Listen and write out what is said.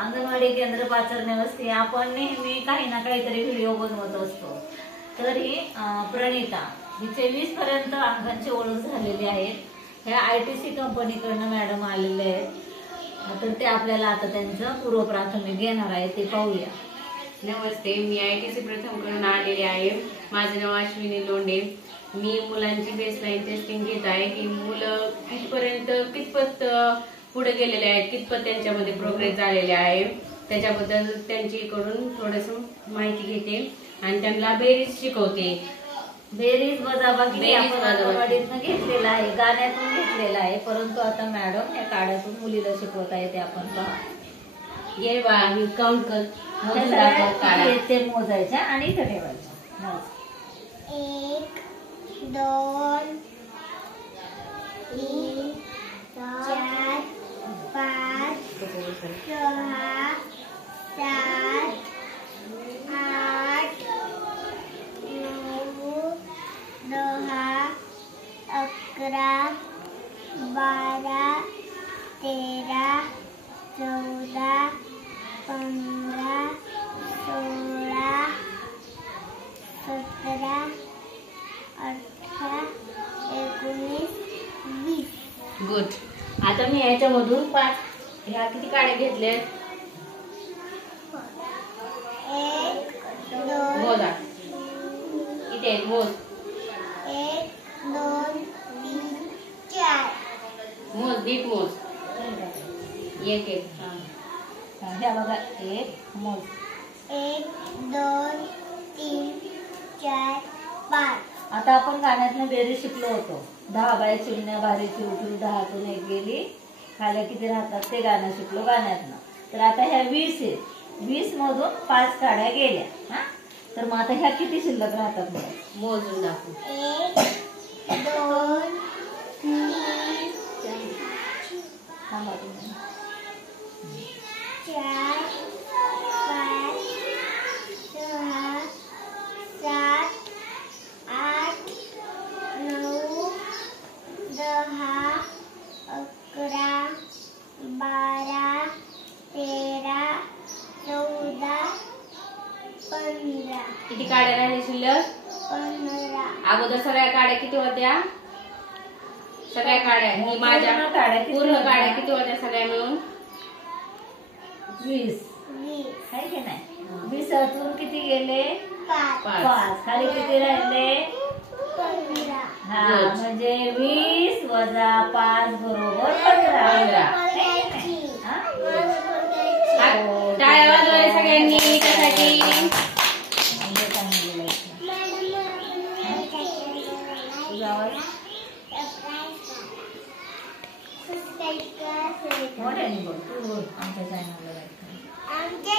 अंगणवाडी केंद्र पाचरण्यावरती आपण नेहमी काही ना काहीतरी व्हिडिओ बनवत असतो। तर ही प्रणिता हिचे 20 पर्यंत अंकांची ओळख झालेली आहे। ह्या ITC कंपनीकडनं मॅडम आलेले आहेत, तर ते आपल्याला आता त्यांचं पूर्व प्राथमिक घेणार आहे, ते पाहूया। नमस्ते, मी ITC प्रथम कडून आलेले आहे। माझे नाव अश्विनी लोंढे। मी मुलांची बेसलाईन टेस्टिंग घेत आहे की मुलं कितपत पुढे गेलेले आहेत, कितपत त्यांच्यामध्ये प्रोग्रेस झालेले आहे, त्याच्याबद्दल त्यांच्याकडून थोडंसं माहिती घेते आणि त्यांना बेरीज शिकवते। बेरीज वजाबाकी आपण अंगणवाडीतनं घेतलेला आहे, गाण्यातून घेतलेला आहे, परंतु आता मॅडम या काढ्यातून मुलीला शिकवत आहे, ते आपण पहा। ये बा मी काउंट कर, ते मोजायच्या आणि इथं ठेवायच्या। 1 2 3 4 5 6 7 8 9 10 11 12 13 14 15 16 17 18 19 20। गुड। आता मी याच्यामधून 5 ह्या किती काड्या घेतल्या? 1 2 मोजा, किती आहेत मोज? 1 2 3 4 मोज, नीट मोज। एक एक ह्या बघा, 1 मोज, 1 2 3 4 5। आता आपण गाण्यातनं बेरीज शिकलो होतो। 10 बाय चिमण्या भारीची उठून 10तून 1 गेली, खाल्या किती राहतात ते गाणं शिकलो गाण्यातनं। तर आता ह्या 20 आहेत, 20 मधून 5 काड्या गेल्या। हा, तर मग आता ह्या किती शिल्लक राहतात मग मोजून दाखवू। 1 2 3 थांबा तुम्ही, 4 5 6 7 8 9 10 11 12 13 14 15। किती काड्या राहिले शिल्लक? 15। अगोदर सगळ्या काड्या किती होत्या? सगळ्या काड्या ही माझ्या पूर्ण काड्या किती होत्या सगळ्या मिळून? 20 आहे की नाही? 20तून किती गेले? 5। खाली किती राहिले? 15। हा, म्हणजे 20 वजा 5 बरोबर 15। टाळ्या वाजवा सगळ्यांनी त्यासाठी। मोठ्याने बोल, तू बोल, आमच्या चॅनलला. आमच्या